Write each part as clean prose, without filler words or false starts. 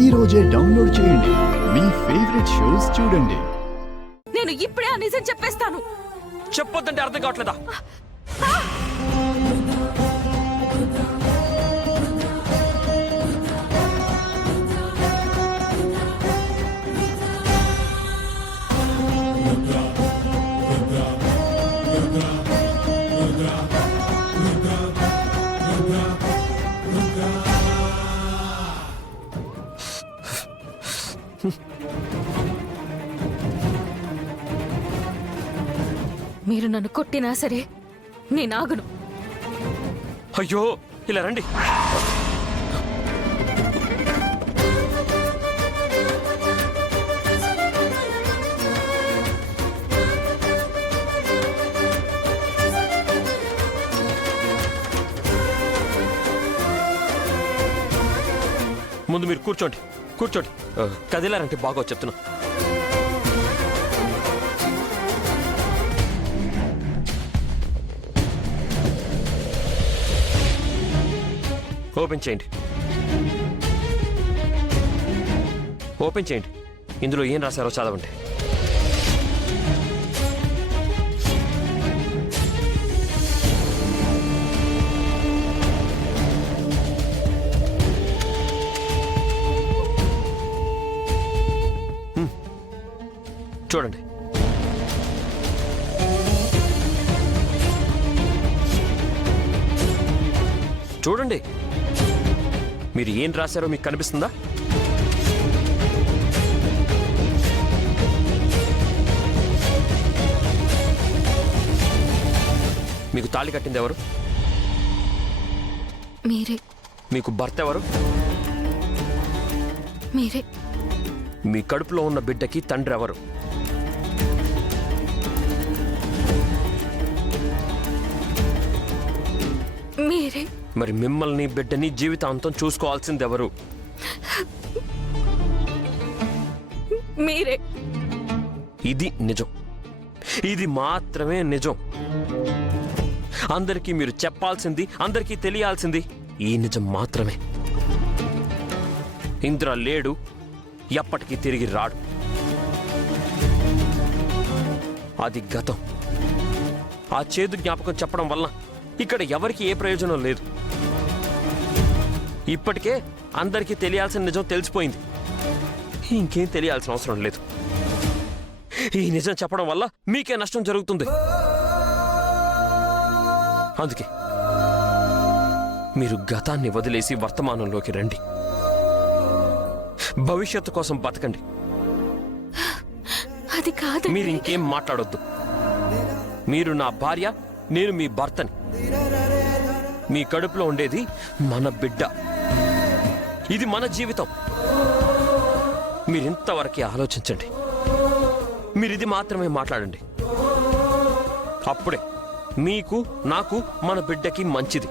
ఈ రోజే డౌన్లోడ్ చేయండి. మీ ఫేవరెట్ షోస్ చూడండి. నేను ఇప్పుడే ఆ నిజం చెప్పేస్తాను. చెప్పొద్దంటే అర్థం కావట్లేదా? మీరు నన్ను కొట్టినా సరే నేను ఆగను. అయ్యో, ఇలా రండి. ముందు మీరు కూర్చోండి, కూర్చోండి. కదిలారంటే బాగా చెప్తున్నా. ఓపెన్ చేయండి, ఓపెన్ చేయండి. ఇందులో ఏం రాశారో చదవండి. చూడండి. చూడండి, మీరు ఏం రాశారో మీకు కనిపిస్తుందా? మీకు తాళి కట్టింది ఎవరు? మీరే. మీకు భర్త ఎవరు? మీరే. మీ కడుపులో ఉన్న బిడ్డకి తండ్రి ఎవరు? మీరే. మరి మిమ్మల్ని బిడ్డని జీవితాంతం చూసుకోవాల్సింది ఎవరు? మీరే. ఇది నిజం, ఇది మాత్రమే నిజం. అందరికీ మీరు చెప్పాల్సింది, అందరికీ తెలియాల్సింది ఈ నిజం మాత్రమే. ఇంద్ర లేడు, ఎప్పటికీ తిరిగి రాడు. అది గతం. ఆ చేదు జ్ఞాపకం చెప్పడం వల్ల ఇక్కడ ఎవరికి ఏ ప్రయోజనం లేదు. ఇప్పటికే అందరికీ తెలియాల్సిన నిజం తెలిసిపోయింది, ఇంకేం తెలియాల్సిన అవసరం లేదు. ఈ నిజం చెప్పడం వల్ల మీకే నష్టం జరుగుతుంది. అందుకే మీరు గతాన్ని వదిలేసి వర్తమానంలోకి రండి. భవిష్యత్తు కోసం బతకండి. అది కాదు. మీరు ఇంకేం మాట్లాడొద్దు. మీరు నా భార్య, నేను మీ భర్తని. మీ కడుపులో ఉండేది మన బిడ్డ. ఇది మన జీవితం. మీరింతవరకే ఆలోచించండి. మీరు ఇది మాత్రమే మాట్లాడండి. అప్పుడే మీకు, నాకు, మన బిడ్డకి మంచిది.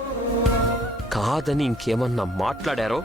కాదని ఇంకేమన్నా మాట్లాడారో